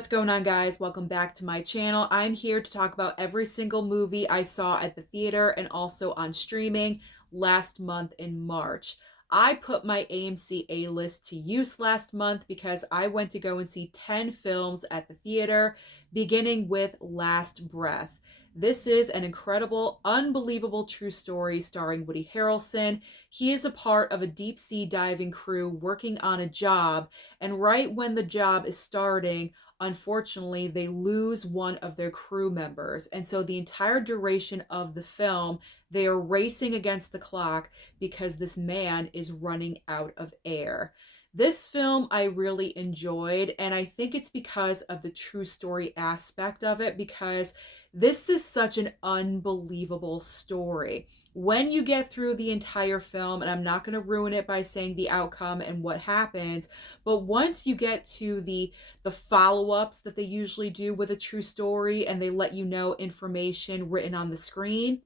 What's going on, guys? Welcome back to my channel. I'm here to talk about every single movie I saw at the theater and also on streaming last month in March. I put my AMC A-list to use last month because I went to go and see 10 films at the theater, beginning with Last Breath. This is an incredible, unbelievable true story starring Woody Harrelson. He is a part of a deep sea diving crew working on a job, and right when the job is starting, unfortunately, they lose one of their crew members. And so the entire duration of the film, they are racing against the clock because this man is running out of air. This film I really enjoyed, and I think it's because of the true story aspect of it, because this is such an unbelievable story. When you get through the entire film, and I'm not going to ruin it by saying the outcome and what happens, but once you get to the follow-ups that they usually do with a true story and they let you know information written on the screen,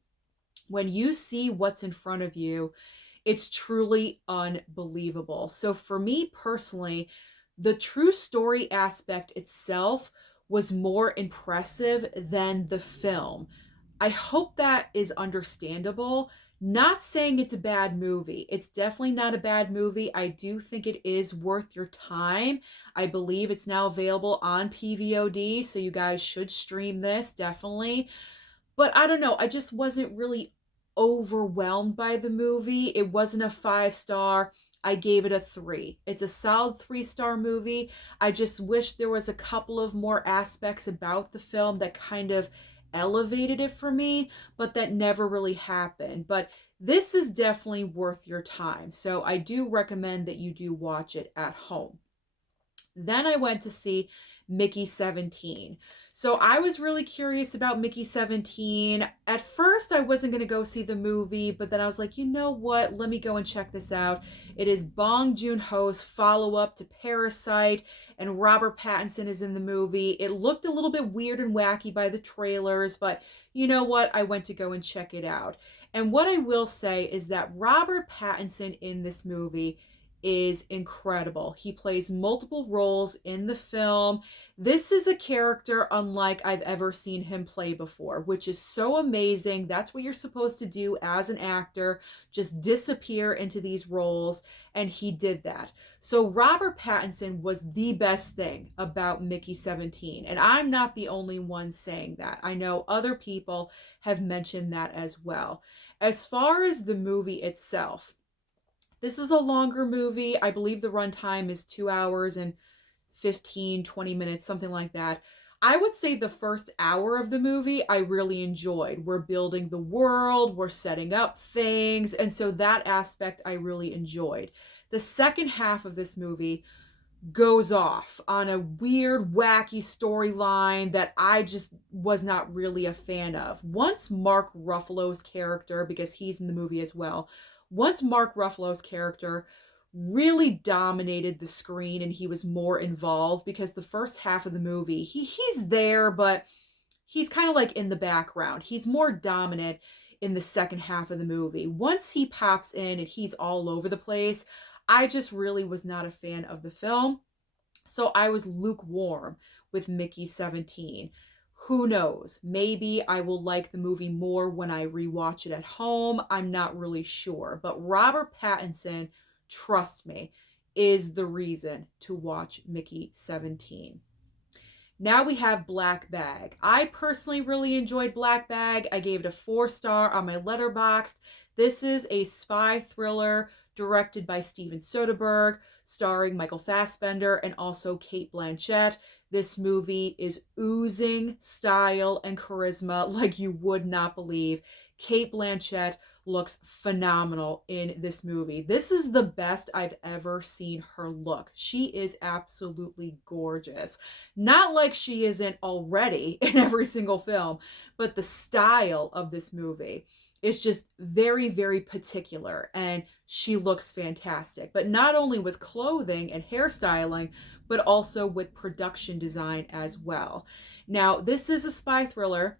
when you see what's in front of you, it's truly unbelievable. So for me personally, the true story aspect itself was more impressive than the film. I hope that is understandable. Not saying it's a bad movie. It's definitely not a bad movie. I do think it is worth your time. I believe it's now available on PVOD, so you guys should stream this, definitely. But I don't know, I just wasn't really overwhelmed by the movie. It wasn't a 5 star. I gave it a 3. It's a solid 3-star movie. I just wish there was a couple of more aspects about the film that kind of elevated it for me, but that never really happened. But this is definitely worth your time. So I do recommend that you do watch it at home. Then I went to see Mickey 17. So I was really curious about Mickey 17. At first, I wasn't going to go see the movie, but then I was like, you know what? Let me go and check this out. It is Bong Joon-ho's follow-up to Parasite, and Robert Pattinson is in the movie. It looked a little bit weird and wacky by the trailers, but you know what? I went to go and check it out. And what I will say is that Robert Pattinson in this movie is incredible. He plays multiple roles in the film. This is a character unlike I've ever seen him play before, which is so amazing. That's what you're supposed to do as an actor, just disappear into these roles, and he did that. So Robert Pattinson was the best thing about Mickey 17, and I'm not the only one saying that. I know other people have mentioned that as well. As far as the movie itself, this is a longer movie. I believe the runtime is 2 hours and 15, 20 minutes, something like that. I would say the first hour of the movie I really enjoyed. We're building the world, we're setting up things, and so that aspect I really enjoyed. The second half of this movie goes off on a weird, wacky storyline that I just was not really a fan of. Once Mark Ruffalo's character, because he's in the movie as well, once Mark Ruffalo's character really dominated the screen and he was more involved, because the first half of the movie, he's there, but he's kind of like in the background. He's more dominant in the second half of the movie. Once he pops in and he's all over the place, I just really was not a fan of the film. So I was lukewarm with Mickey 17. Who knows? Maybe I will like the movie more when I rewatch it at home. I'm not really sure. But Robert Pattinson, trust me, is the reason to watch Mickey 17. Now we have Black Bag. I personally really enjoyed Black Bag. I gave it a 4-star on my Letterboxd. This is a spy thriller directed by Steven Soderbergh, starring Michael Fassbender and also Cate Blanchett. This movie is oozing style and charisma like you would not believe. Cate Blanchett looks phenomenal in this movie. This is the best I've ever seen her look. She is absolutely gorgeous. Not like she isn't already in every single film, but the style of this movie is just very, very particular, and she looks fantastic. But not only with clothing and hairstyling, but also with production design as well. Now, this is a spy thriller.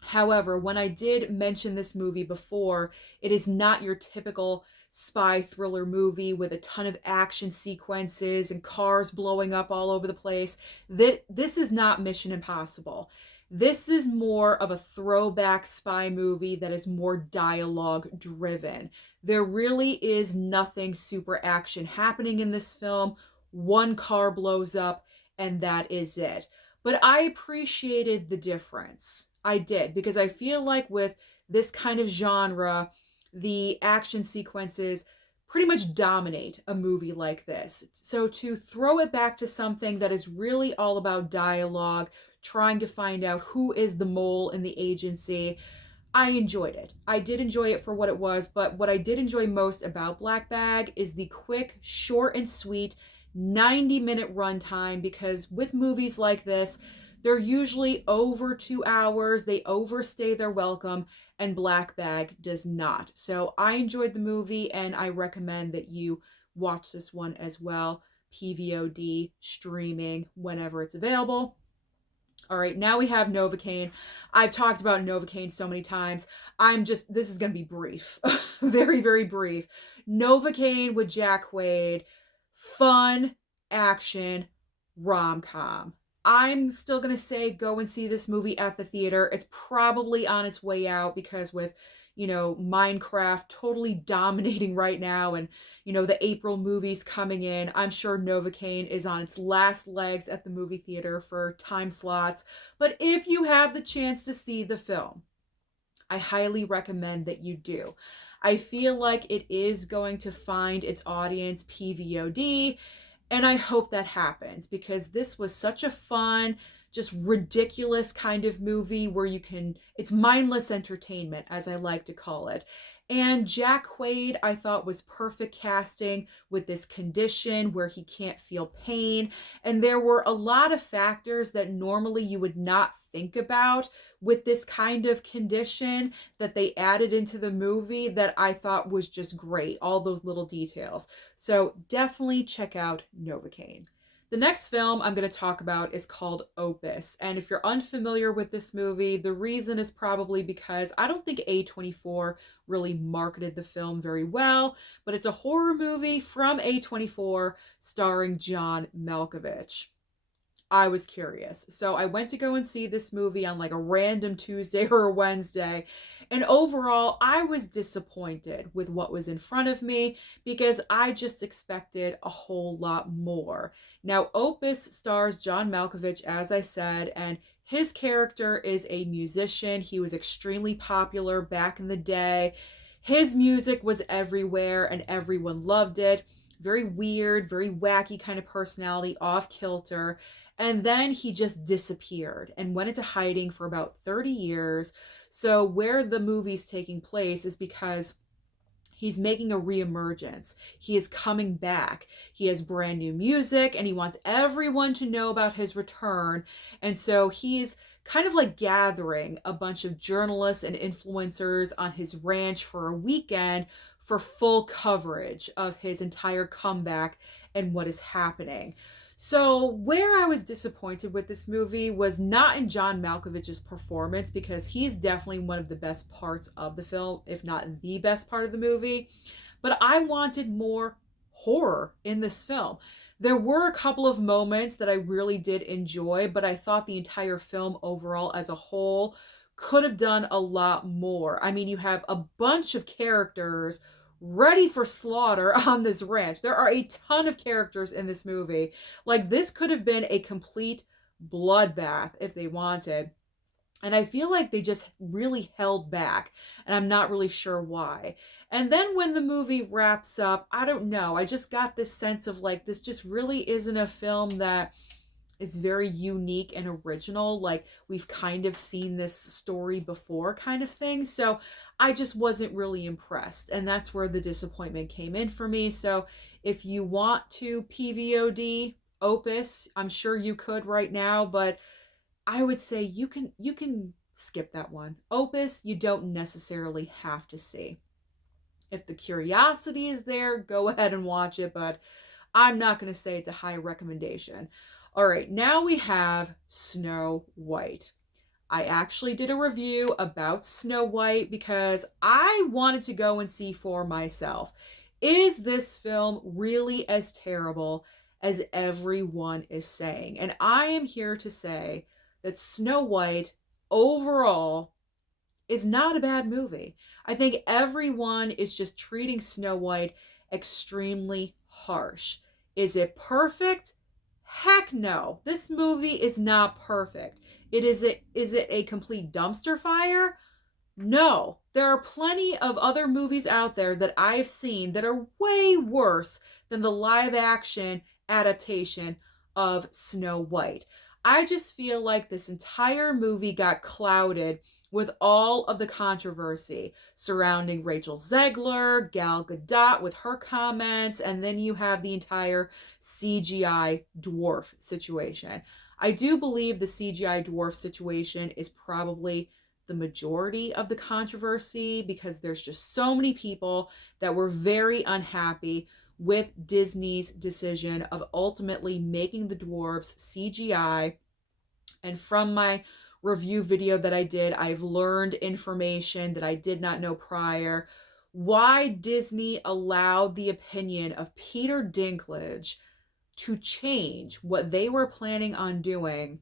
However, when I did mention this movie before, it is not your typical spy thriller movie with a ton of action sequences and cars blowing up all over the place. This is not Mission Impossible. This is more of a throwback spy movie that is more dialogue driven. There really is nothing super action happening in this film. One car blows up, and that is it. But I appreciated the difference. I did, because I feel like with this kind of genre, the action sequences pretty much dominate a movie like this. So to throw it back to something that is really all about dialogue, trying to find out who is the mole in the agency, I enjoyed it. I did enjoy it for what it was, but what I did enjoy most about Black Bag is the quick, short, and sweet 90-minute runtime, because with movies like this, they're usually over 2 hours, they overstay their welcome, and Black Bag does not. So I enjoyed the movie, and I recommend that you watch this one as well. PVOD, streaming, whenever it's available. All right, now we have Novocaine. I've talked about Novocaine so many times. This is going to be brief. Very, very brief. Novocaine with Jack Quaid. Fun, action, rom-com. I'm still going to say go and see this movie at the theater. It's probably on its way out because with, Minecraft totally dominating right now and, the April movies coming in, I'm sure Novocaine is on its last legs at the movie theater for time slots. But if you have the chance to see the film, I highly recommend that you do. I feel like it is going to find its audience PVOD, and I hope that happens because this was such a fun, just ridiculous kind of movie where it's mindless entertainment, as I like to call it. And Jack Quaid, I thought, was perfect casting with this condition where he can't feel pain. And there were a lot of factors that normally you would not think about with this kind of condition that they added into the movie that I thought was just great. All those little details. So definitely check out Novocaine. The next film I'm going to talk about is called Opus. And if you're unfamiliar with this movie, the reason is probably because I don't think A24 really marketed the film very well, but it's a horror movie from A24 starring John Malkovich. I was curious. So I went to go and see this movie on like a random Tuesday or a Wednesday. And overall, I was disappointed with what was in front of me because I just expected a whole lot more. Now, Opus stars John Malkovich, as I said, and his character is a musician. He was extremely popular back in the day. His music was everywhere and everyone loved it. Very weird, very wacky kind of personality, off kilter. And then he just disappeared and went into hiding for about 30 years. So, where the movie's taking place is because he's making a reemergence. He is coming back. He has brand new music and he wants everyone to know about his return. And so he's kind of like gathering a bunch of journalists and influencers on his ranch for a weekend for full coverage of his entire comeback and what is happening. So, where I was disappointed with this movie was not in John Malkovich's performance, because he's definitely one of the best parts of the film, if not the best part of the movie. But I wanted more horror in this film. There were a couple of moments that I really did enjoy, but I thought the entire film overall as a whole could have done a lot more. I mean, you have a bunch of characters ready for slaughter on this ranch. There are a ton of characters in this movie. Like, this could have been a complete bloodbath if they wanted. And I feel like they just really held back, and I'm not really sure why. And then when the movie wraps up, I don't know. I just got this sense of like, this just really isn't a film that is very unique and original. Like, we've kind of seen this story before, kind of thing. So I just wasn't really impressed. And that's where the disappointment came in for me. So if you want to PVOD Opus, I'm sure you could right now, but I would say you can skip that one. Opus, you don't necessarily have to see. If the curiosity is there, go ahead and watch it, but I'm not going to say it's a high recommendation. All right, now we have Snow White. I actually did a review about Snow White because I wanted to go and see for myself. Is this film really as terrible as everyone is saying? And I am here to say that Snow White overall is not a bad movie. I think everyone is just treating Snow White extremely harsh. Is it perfect? Heck no. This movie is not perfect. Is it a complete dumpster fire? No. There are plenty of other movies out there that I've seen that are way worse than the live action adaptation of Snow White. I just feel like this entire movie got clouded with all of the controversy surrounding Rachel Zegler, Gal Gadot with her comments, and then you have the entire CGI dwarf situation. I do believe the CGI dwarf situation is probably the majority of the controversy because there's just so many people that were very unhappy with Disney's decision of ultimately making the dwarves CGI. And from my review video that I did, I've learned information that I did not know prior. Why Disney allowed the opinion of Peter Dinklage to change what they were planning on doing,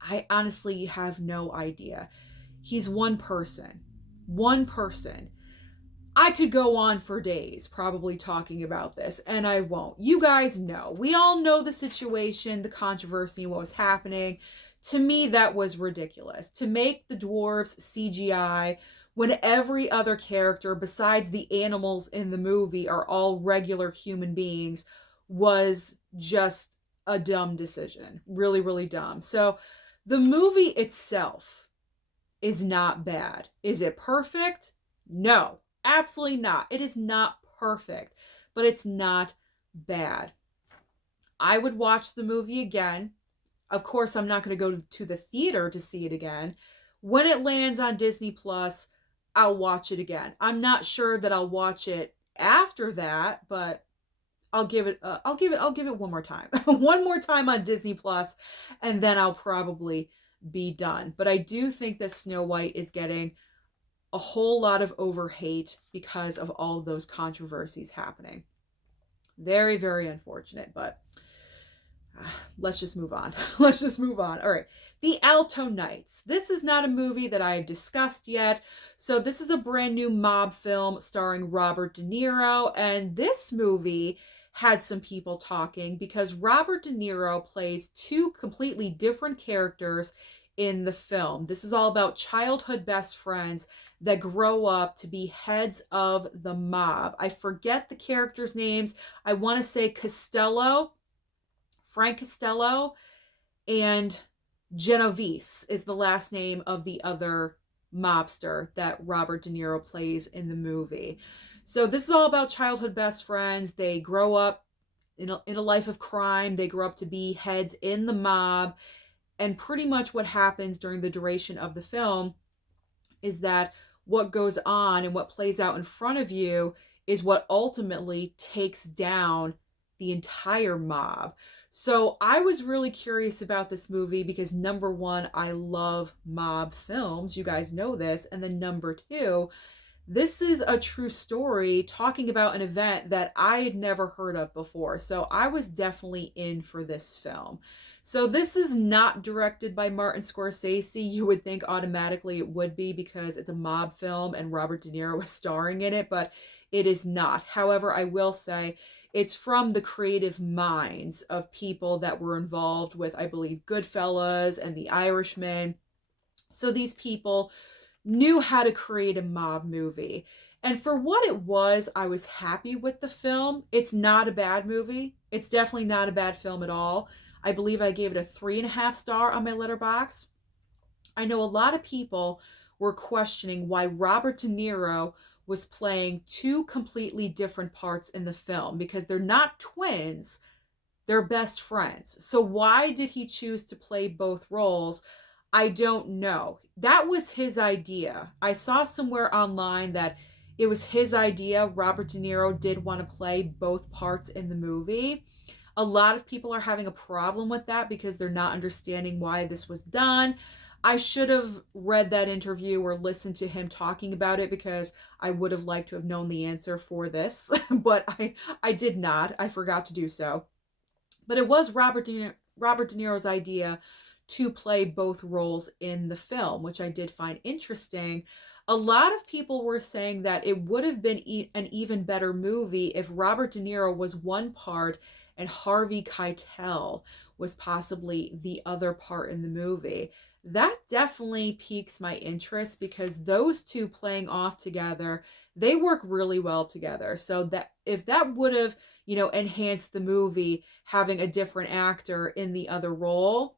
I honestly have no idea. He's one person. One person. I could go on for days probably talking about this, and I won't. You guys know. We all know the situation, the controversy, and what was happening. To me, that was ridiculous. To make the dwarves CGI when every other character besides the animals in the movie are all regular human beings was just a dumb decision. Really, really dumb. So the movie itself is not bad. Is it perfect? No, absolutely not. It is not perfect, but it's not bad. I would watch the movie again. Of course, I'm not going to go to the theater to see it again. When it lands on Disney Plus, I'll watch it again. I'm not sure that I'll watch it after that, but I'll give it one more time. One more time on Disney Plus, and then I'll probably be done. But I do think that Snow White is getting a whole lot of overhate because of all of those controversies happening. Very, very unfortunate, but let's just move on. Let's just move on. All right. The Alto Knights. This is not a movie that I have discussed yet. So this is a brand new mob film starring Robert De Niro. And this movie had some people talking because Robert De Niro plays two completely different characters in the film. This is all about childhood best friends that grow up to be heads of the mob. I forget the characters' names. I want to say Frank Costello, and Genovese is the last name of the other mobster that Robert De Niro plays in the movie. So this is all about childhood best friends. They grow up in a life of crime. They grow up to be heads in the mob. And pretty much what happens during the duration of the film is that what goes on and what plays out in front of you is what ultimately takes down the entire mob. So I was really curious about this movie because number one, I love mob films. You guys know this. And then number two, this is a true story talking about an event that I had never heard of before. So I was definitely in for this film. So this is not directed by Martin Scorsese. You would think automatically it would be because it's a mob film and Robert De Niro is starring in it, but it is not. However, I will say it's from the creative minds of people that were involved with, I believe, Goodfellas and The Irishman. So these people knew how to create a mob movie. And for what it was, I was happy with the film. It's not a bad movie. It's definitely not a bad film at all. I believe I gave it a 3.5 star on my Letterboxd. I know a lot of people were questioning why Robert De Niro was playing two completely different parts in the film because they're not twins, they're best friends. So why did he choose to play both roles? I don't know. That was his idea. I saw somewhere online that it was his idea. Robert De Niro did want to play both parts in the movie. A lot of people are having a problem with that because they're not understanding why this was done. I should have read that interview or listened to him talking about it, because I would have liked to have known the answer for this, but I did not. I forgot to do so. But it was Robert De Niro's idea to play both roles in the film, which I did find interesting. A lot of people were saying that it would have been an even better movie if Robert De Niro was one part and Harvey Keitel was possibly the other part in the movie. That definitely piques my interest, because those two playing off together, they work really well together. So that if that would have, enhanced the movie, having a different actor in the other role,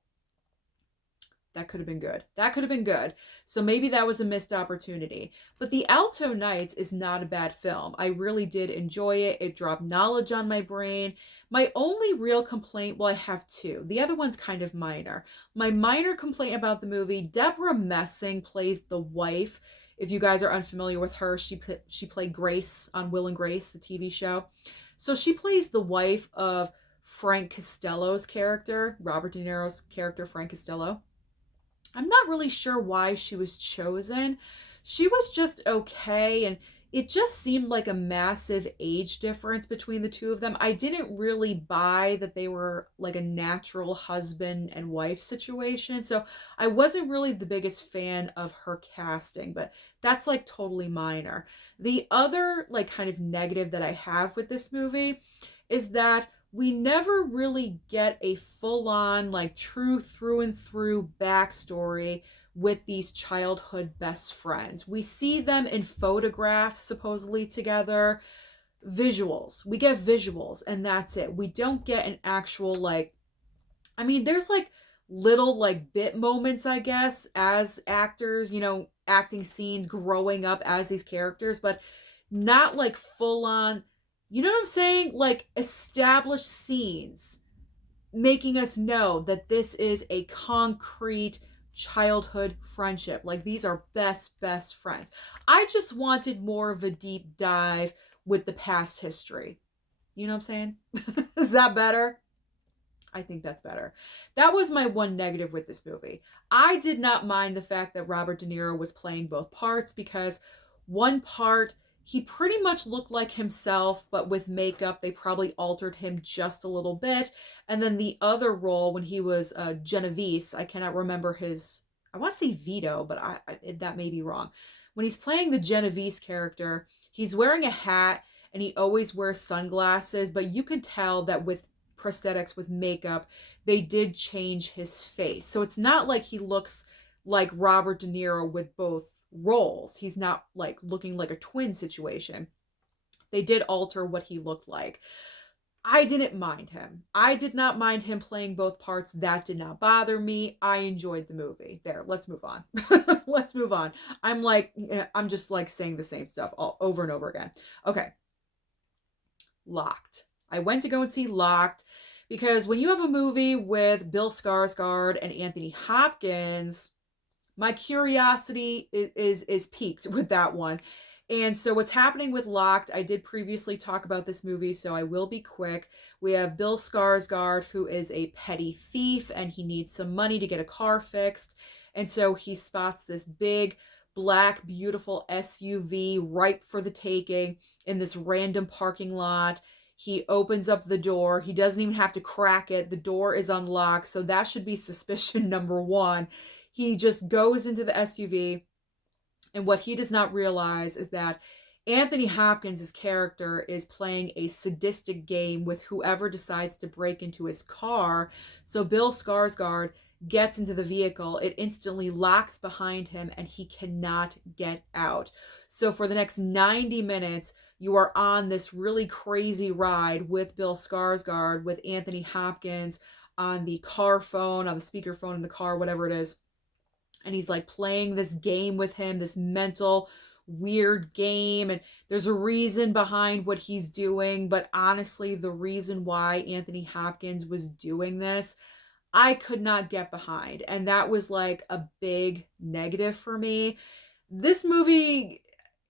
that could have been good. That could have been good. So maybe that was a missed opportunity. But The Alto Knights is not a bad film. I really did enjoy it. It dropped knowledge on my brain. My only real complaint, well, I have two. The other one's kind of minor. My minor complaint about the movie, Deborah Messing plays the wife. If you guys are unfamiliar with her, she played Grace on Will and Grace, the TV show. So she plays the wife of Frank Costello's character, Robert De Niro's character, Frank Costello. I'm not really sure why she was chosen. She was just okay, and it just seemed like a massive age difference between the two of them. I didn't really buy that they were like a natural husband and wife situation, so I wasn't really the biggest fan of her casting, but that's like totally minor. The other like kind of negative that I have with this movie is that we never really get a full on, like, true through and through backstory with these childhood best friends. We see them in photographs, supposedly together, visuals. We get visuals, and that's it. We don't get an actual, like, I mean, there's like little, like, bit moments, I guess, as actors, acting scenes, growing up as these characters, but not like full on, you know what I'm saying? Like established scenes making us know that this is a concrete childhood friendship. Like these are best friends. I just wanted more of a deep dive with the past history. You know what I'm saying? Is that better? I think that's better. That was my one negative with this movie. I did not mind the fact that Robert De Niro was playing both parts, because one part, he pretty much looked like himself, but with makeup, they probably altered him just a little bit. And then the other role, when he was Genovese, I cannot remember his, I want to say Vito, but that may be wrong. When he's playing the Genovese character, he's wearing a hat and he always wears sunglasses, but you could tell that with prosthetics, with makeup, they did change his face. So it's not like he looks like Robert De Niro with both roles. He's not like looking like a twin situation. They did alter what he looked like. I didn't mind him. I did not mind him playing both parts. That did not bother me. I enjoyed the movie. There, let's move on. Let's move on. I'm just like saying the same stuff all over and over again. Okay. Locked. I went to go and see Locked because when you have a movie with Bill Skarsgård and Anthony Hopkins, my curiosity is piqued with that one. And so what's happening with Locked, I did previously talk about this movie, so I will be quick. We have Bill Skarsgård, who is a petty thief, and he needs some money to get a car fixed. And so he spots this big, black, beautiful SUV ripe for the taking in this random parking lot. He opens up the door. He doesn't even have to crack it. The door is unlocked, so that should be suspicion number one. He just goes into the SUV, and what he does not realize is that Anthony Hopkins' character is playing a sadistic game with whoever decides to break into his car. So Bill Skarsgård gets into the vehicle, it instantly locks behind him, and he cannot get out. So for the next 90 minutes, you are on this really crazy ride with Bill Skarsgård, with Anthony Hopkins on the car phone, on the speakerphone in the car, whatever it is. And he's like playing this game with him, this mental weird game, and there's a reason behind what he's doing, but honestly, the reason why Anthony Hopkins was doing this, I could not get behind, and that was like a big negative for me. This movie,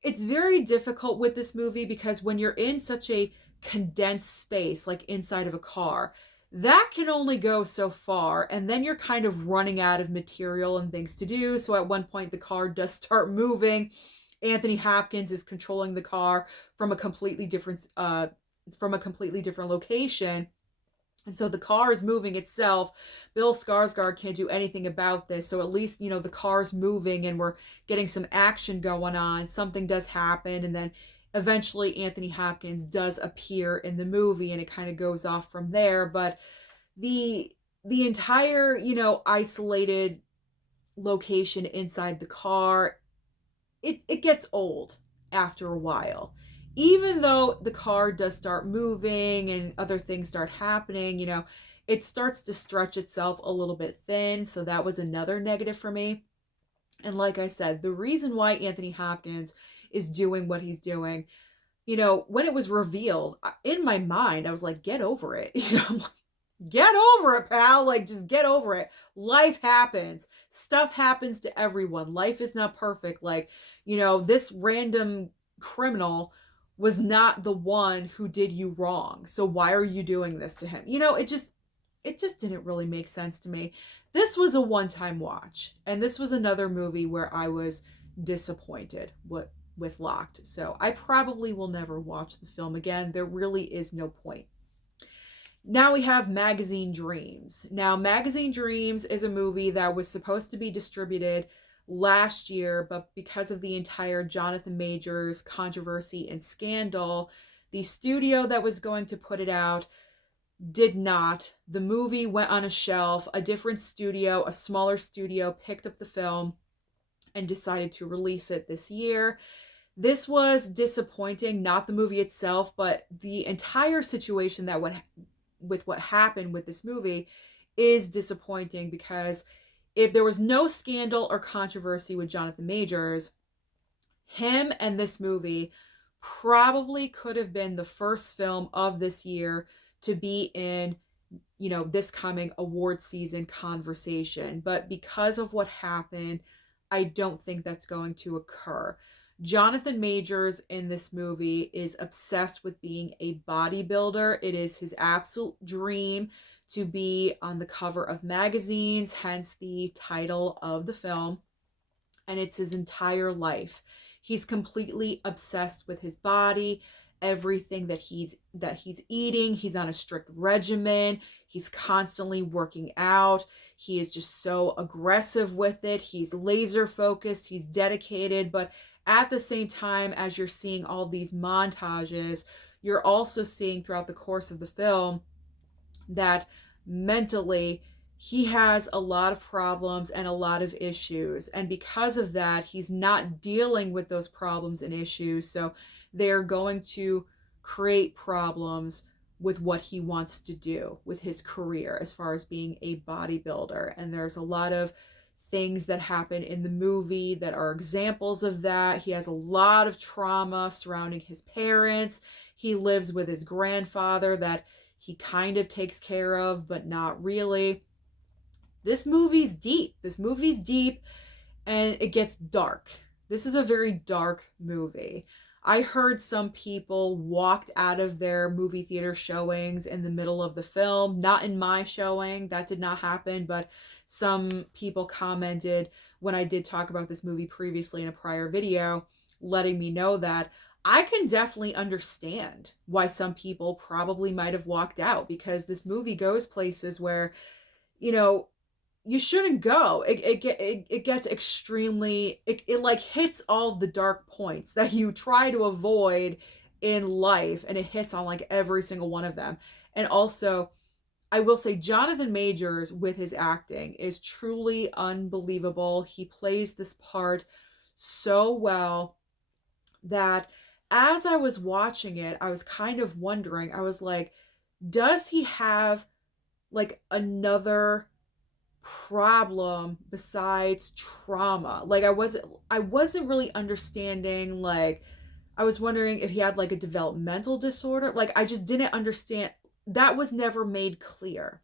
it's very difficult with this movie because when you're in such a condensed space, like inside of a car, that can only go so far, and then you're kind of running out of material and things to do. So at one point the car does start moving. Anthony Hopkins is controlling the car from a completely different location, and so the car is moving itself. Bill Skarsgård can't do anything about this. So at least, the car's moving and we're getting some action going on. Something does happen. And then eventually Anthony Hopkins does appear in the movie and it kind of goes off from there. But the the entire, isolated location inside the car, it gets old after a while. Even though the car does start moving and other things start happening, it starts to stretch itself a little bit thin. So that was another negative for me. And like I said, the reason why Anthony Hopkins is doing what he's doing, when it was revealed, in my mind, I was like, get over it. I'm like, get over it, pal. Like, just get over it. Life happens. Stuff happens to everyone. Life is not perfect. Like, this random criminal was not the one who did you wrong. So why are you doing this to him? It just didn't really make sense to me. This was a one-time watch, and this was another movie where I was disappointed with Locked. So I probably will never watch the film again. There really is no point. Now we have Magazine Dreams. Now, Magazine Dreams is a movie that was supposed to be distributed last year, but because of the entire Jonathan Majors controversy and scandal, the studio that was going to put it out did not. The movie went on a shelf. A different studio, a smaller studio, picked up the film and decided to release it this year. This was disappointing, not the movie itself, but the entire situation with what happened with this movie is disappointing, because if there was no scandal or controversy with Jonathan Majors, him and this movie probably could have been the first film of this year to be in, this coming award season conversation. But because of what happened, I don't think that's going to occur. Jonathan Majors in this movie is obsessed with being a bodybuilder. It is his absolute dream to be on the cover of magazines, hence the title of the film. And it's his entire life. He's completely obsessed with his body, everything that he's eating. He's on a strict regimen. He's constantly working out. He is just so aggressive with it. He's laser focused. He's dedicated. But at the same time, as you're seeing all these montages, you're also seeing throughout the course of the film that mentally he has a lot of problems and a lot of issues. And because of that, he's not dealing with those problems and issues. So they're going to create problems with what he wants to do with his career as far as being a bodybuilder. And there's a lot of things that happen in the movie that are examples of that. He has a lot of trauma surrounding his parents. He lives with his grandfather that he kind of takes care of, but not really. This movie's deep. And it gets dark. This is a very dark movie. I heard some people walked out of their movie theater showings in the middle of the film. Not in my showing. That did not happen, but some people commented when I did talk about this movie previously in a prior video, letting me know that I can definitely understand why some people probably might have walked out, because this movie goes places where, you shouldn't go. It gets extremely, it like hits all the dark points that you try to avoid in life, and it hits on like every single one of them. And also, I will say Jonathan Majors with his acting is truly unbelievable. He plays this part so well that as I was watching it, I was kind of wondering, I was like, does he have like another problem besides trauma? Like I wasn't really understanding. Like I was wondering if he had like a developmental disorder. Like I just didn't understand. That was never made clear.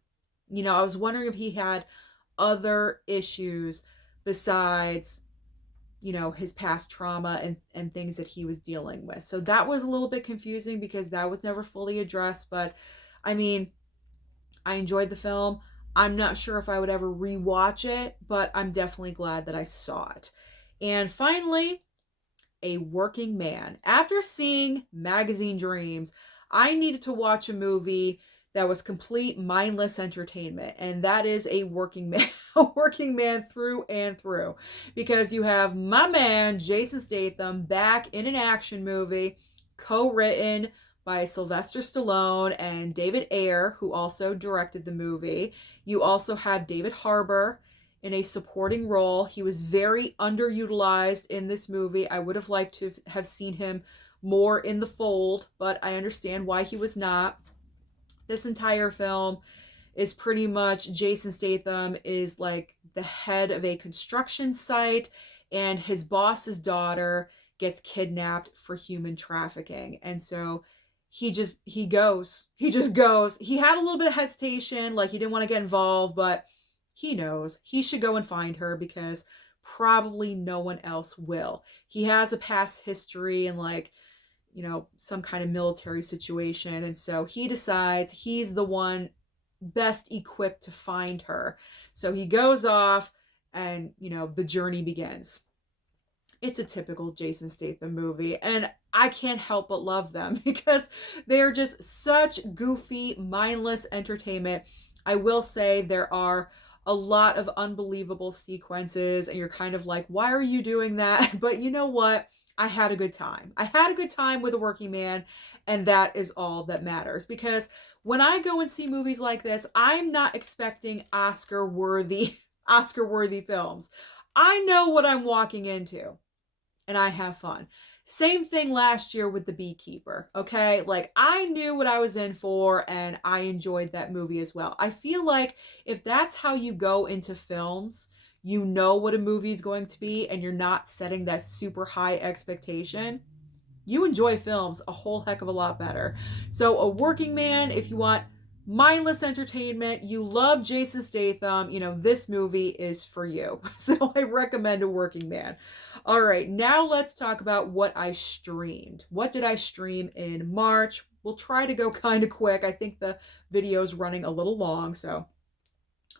I was wondering if he had other issues besides, his past trauma and things that he was dealing with. So that was a little bit confusing because that was never fully addressed. But I mean, I enjoyed the film. I'm not sure if I would ever rewatch it, but I'm definitely glad that I saw it. And finally, A Working Man. After seeing Magazine Dreams, I needed to watch a movie that was complete mindless entertainment, and that is A Working Man. A Working Man through and through, because you have my man Jason Statham back in an action movie, co-written by Sylvester Stallone and David Ayer, who also directed the movie. You also have David Harbour in a supporting role. He was very underutilized in this movie. I would have liked to have seen him more in the fold, but I understand why he was not. This entire film is pretty much Jason Statham is like the head of a construction site, and his boss's daughter gets kidnapped for human trafficking. And so he just goes. He had a little bit of hesitation, like he didn't want to get involved, but he knows he should go and find her because probably no one else will. He has a past history and like, some kind of military situation. And so he decides he's the one best equipped to find her. So he goes off and, the journey begins. It's a typical Jason Statham movie, and I can't help but love them because they're just such goofy, mindless entertainment. I will say there are a lot of unbelievable sequences, and you're kind of like, why are you doing that? But you know what? I had a good time. I had a good time with A Working Man, and that is all that matters. Because when I go and see movies like this, I'm not expecting Oscar-worthy Oscar-worthy films. I know what I'm walking into, and I have fun. Same thing last year with The Beekeeper, okay? Like, I knew what I was in for, and I enjoyed that movie as well. I feel like if that's how you go into films, you know what a movie is going to be, and you're not setting that super high expectation, you enjoy films a whole heck of a lot better. So, A Working Man, if you want mindless entertainment, you love Jason Statham, this movie is for you. So, I recommend A Working Man. All right, now let's talk about what I streamed. What did I stream in March? We'll try to go kind of quick. I think the video's running a little long, so.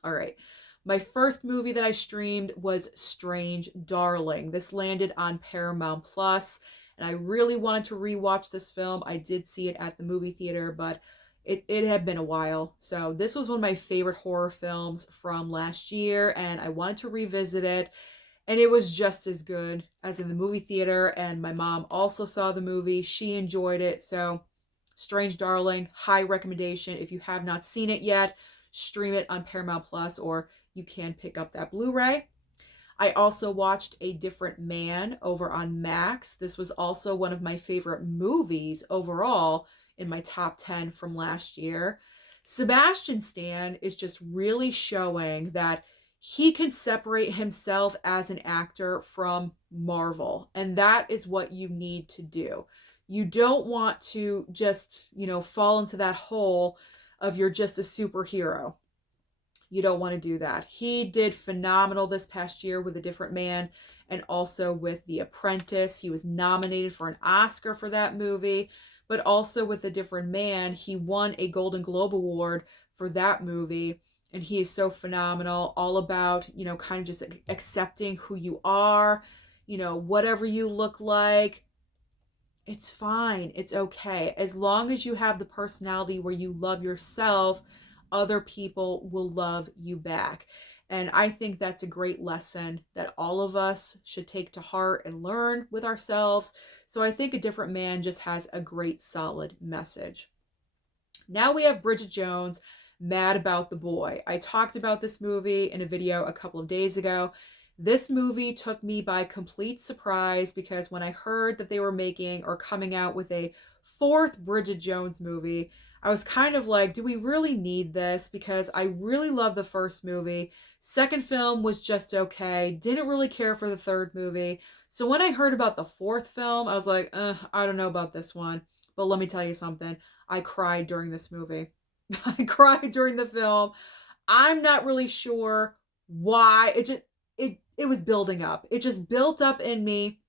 All right. My first movie that I streamed was Strange Darling. This landed on Paramount Plus, and I really wanted to rewatch this film. I did see it at the movie theater, but it had been a while. So this was one of my favorite horror films from last year, and I wanted to revisit it. And it was just as good as in the movie theater. And my mom also saw the movie. She enjoyed it. So Strange Darling, high recommendation. If you have not seen it yet, stream it on Paramount Plus, or you can pick up that Blu-ray. I also watched A Different Man over on Max. This was also one of my favorite movies overall in my top 10 from last year. Sebastian Stan is just really showing that he can separate himself as an actor from Marvel, and that is what you need to do. You don't want to just, fall into that hole of you're just a superhero. You don't want to do that. He did phenomenal this past year with A Different Man and also with The Apprentice. He was nominated for an Oscar for that movie, but also with A Different Man, he won a Golden Globe Award for that movie. And he is so phenomenal, all about, kind of just accepting who you are, whatever you look like. It's fine. It's okay. As long as you have the personality where you love yourself, other people will love you back. And I think that's a great lesson that all of us should take to heart and learn with ourselves. So I think A Different Man just has a great, solid message. Now we have Bridget Jones, Mad About the Boy. I talked about this movie in a video a couple of days ago. This movie took me by complete surprise because when I heard that they were making or coming out with a fourth Bridget Jones movie, I was kind of like, do we really need this? Because I really love the first movie. Second film was just okay. Didn't really care for the third movie. So when I heard about the fourth film, I was like, I don't know about this one. But let me tell you something. I cried during this movie. I cried during the film. I'm not really sure why. It was building up. It just built up in me,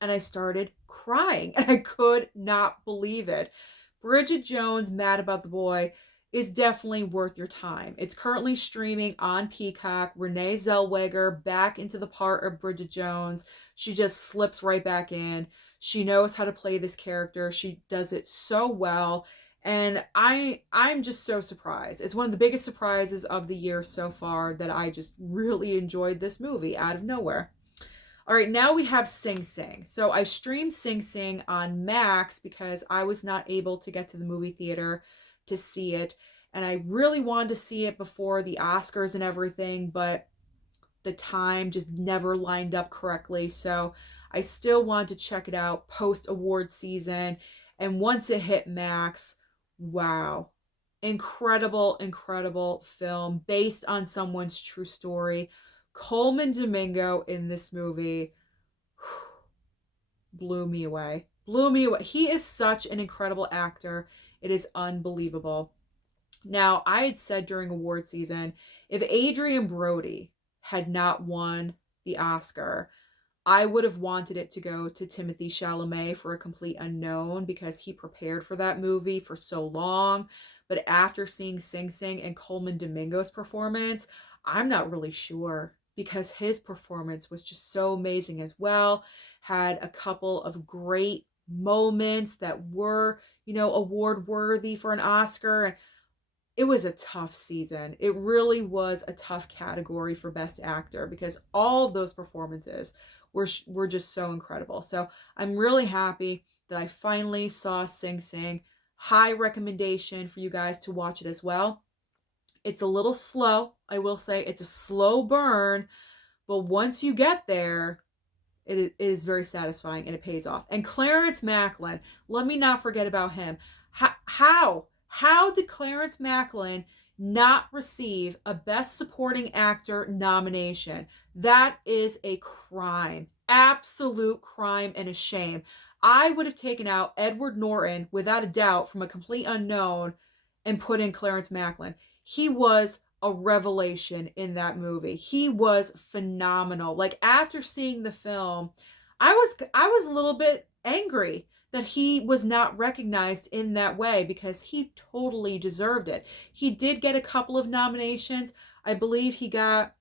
and I started crying, and I could not believe it. Bridget Jones, Mad About the Boy, is definitely worth your time. It's currently streaming on Peacock. Renee Zellweger back into the part of Bridget Jones. She just slips right back in. She knows how to play this character. She does it so well. And I'm just so surprised. It's one of the biggest surprises of the year so far that I just really enjoyed this movie out of nowhere. All right, now we have Sing Sing. So I streamed Sing Sing on Max because I was not able to get to the movie theater to see it. And I really wanted to see it before the Oscars and everything, but the time just never lined up correctly. So I still wanted to check it out post award season. And once it hit Max, wow. Incredible, incredible film based on someone's true story. Coleman Domingo in this movie blew me away. Blew me away. He is such an incredible actor. It is unbelievable. Now, I had said during award season, if Adrian Brody had not won the Oscar, I would have wanted it to go to Timothée Chalamet for A Complete Unknown because he prepared for that movie for so long. But after seeing Sing Sing and Coleman Domingo's performance, I'm not really sure because his performance was just so amazing as well. Had a couple of great moments that were, award worthy for an Oscar. It was a tough season. It really was a tough category for Best Actor because all of those performances were just so incredible. So I'm really happy that I finally saw Sing Sing. High recommendation for you guys to watch it as well. It's a little slow, I will say. It's a slow burn, but once you get there, it is very satisfying and it pays off. And Clarence Macklin, let me not forget about him. How did Clarence Macklin not receive a Best Supporting Actor nomination? That is a crime. Absolute crime and a shame. I would have taken out Edward Norton without a doubt from A Complete Unknown and put in Clarence Macklin. He was a revelation in that movie. He was phenomenal. Like after seeing the film, I was a little bit angry that he was not recognized in that way because he totally deserved it. He did get a couple of nominations. I believe he got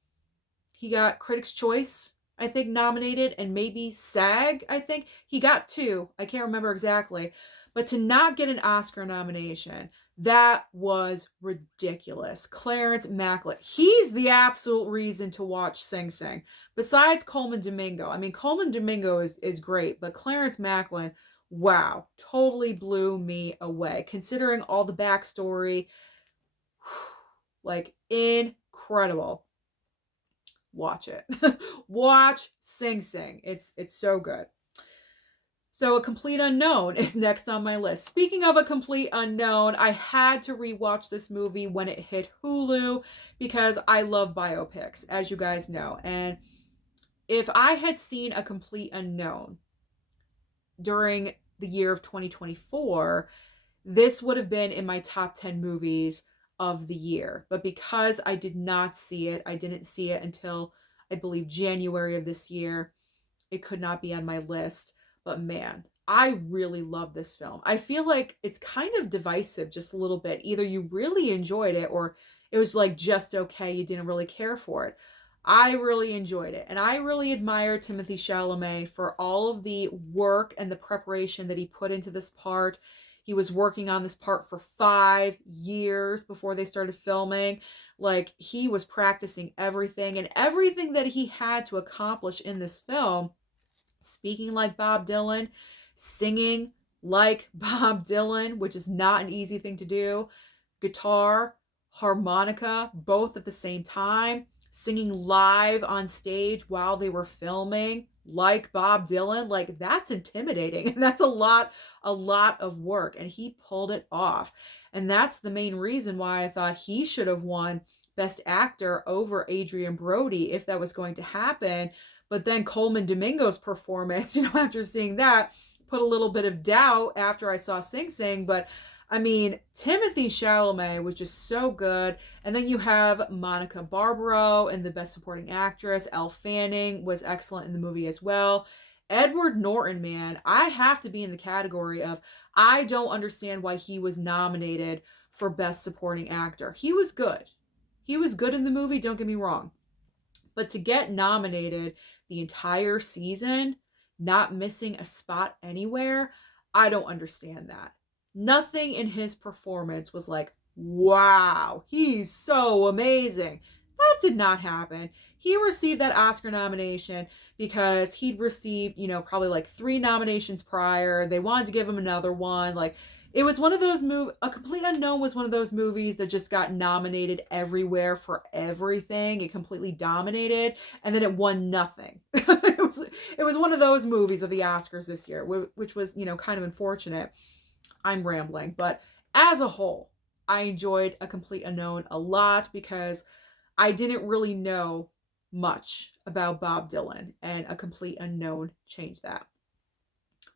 Critics' Choice, I think, nominated, and maybe SAG, I think. He got two. I can't remember exactly. But to not get an Oscar nomination, that was ridiculous. Clarence Macklin, he's the absolute reason to watch Sing Sing. Besides Coleman Domingo. I mean, Coleman Domingo is great, but Clarence Macklin, wow, totally blew me away. Considering all the backstory, like incredible. Watch it. Watch Sing Sing. It's so good. So A Complete Unknown is next on my list. Speaking of A Complete Unknown, I had to rewatch this movie when it hit Hulu because I love biopics, as you guys know. And if I had seen A Complete Unknown during the year of 2024, this would have been in my top 10 movies of the year. But because I did not see it, I didn't see it until I believe January of this year, it could not be on my list. But man, I really love this film. I feel like it's kind of divisive just a little bit. Either you really enjoyed it or it was like just okay, you didn't really care for it. I really enjoyed it. And I really admire Timothée Chalamet for all of the work and the preparation that he put into this part. He was working on this part for 5 years before they started filming. Like, he was practicing everything, and everything that he had to accomplish in this film, speaking like Bob Dylan, singing like Bob Dylan, which is not an easy thing to do, guitar, harmonica, both at the same time, singing live on stage while they were filming like Bob Dylan, like that's intimidating. And that's a lot of work, and he pulled it off. And that's the main reason why I thought he should have won Best Actor over Adrian Brody if that was going to happen. But then Coleman Domingo's performance, after seeing that, put a little bit of doubt after I saw Sing Sing. But I mean, Timothée Chalamet was just so good. And then you have Monica Barbaro in the Best Supporting Actress. Elle Fanning was excellent in the movie as well. Edward Norton, man, I have to be in the category of I don't understand why he was nominated for Best Supporting Actor. He was good. He was good in the movie, don't get me wrong. But to get nominated the entire season, not missing a spot anywhere, I don't understand that. Nothing in his performance was like, wow, he's so amazing. That did not happen. He received that Oscar nomination because he'd received, probably like 3 nominations prior. They wanted to give him another one. Like, it was one of those A Complete Unknown was one of those movies that just got nominated everywhere for everything. It completely dominated, and then it won nothing. It was one of those movies of the Oscars this year, which was, kind of unfortunate. I'm rambling, but as a whole, I enjoyed A Complete Unknown a lot because I didn't really know much about Bob Dylan, and A Complete Unknown changed that.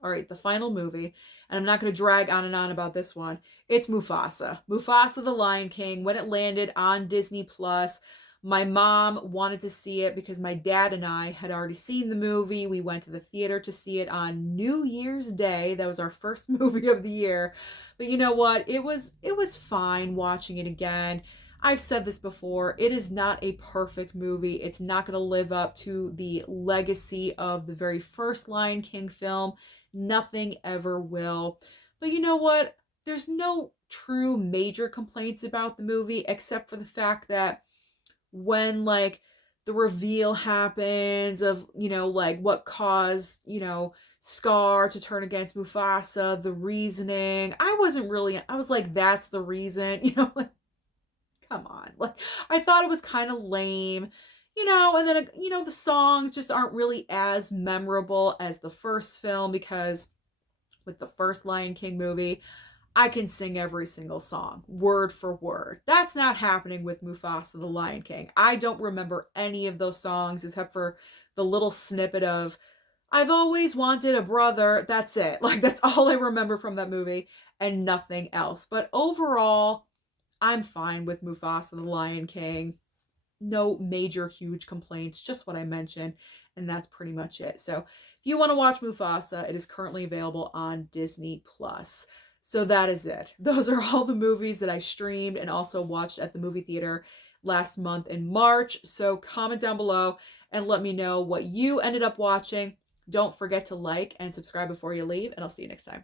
All right, the final movie, and I'm not going to drag on and on about this one. It's Mufasa. Mufasa the Lion King. When it landed on Disney Plus, my mom wanted to see it because my dad and I had already seen the movie. We went to the theater to see it on New Year's Day. That was our first movie of the year. But you know what? It was fine watching it again. I've said this before, it is not a perfect movie. It's not going to live up to the legacy of the very first Lion King film. Nothing ever will. But you know what? There's no true major complaints about the movie except for the fact that when like the reveal happens of, like what caused, Scar to turn against Mufasa, the reasoning, I was like, that's the reason, like, come on. Like, I thought it was kind of lame, and then, the songs just aren't really as memorable as the first film because with the first Lion King movie, I can sing every single song, word for word. That's not happening with Mufasa the Lion King. I don't remember any of those songs except for the little snippet of, I've always wanted a brother. That's it. Like, that's all I remember from that movie and nothing else. But overall, I'm fine with Mufasa the Lion King. No major huge complaints, just what I mentioned, and that's pretty much it. So if you want to watch Mufasa, it is currently available on Disney Plus. So that is it. Those are all the movies that I streamed and also watched at the movie theater last month in March. So comment down below and let me know what you ended up watching. Don't forget to like and subscribe before you leave, and I'll see you next time.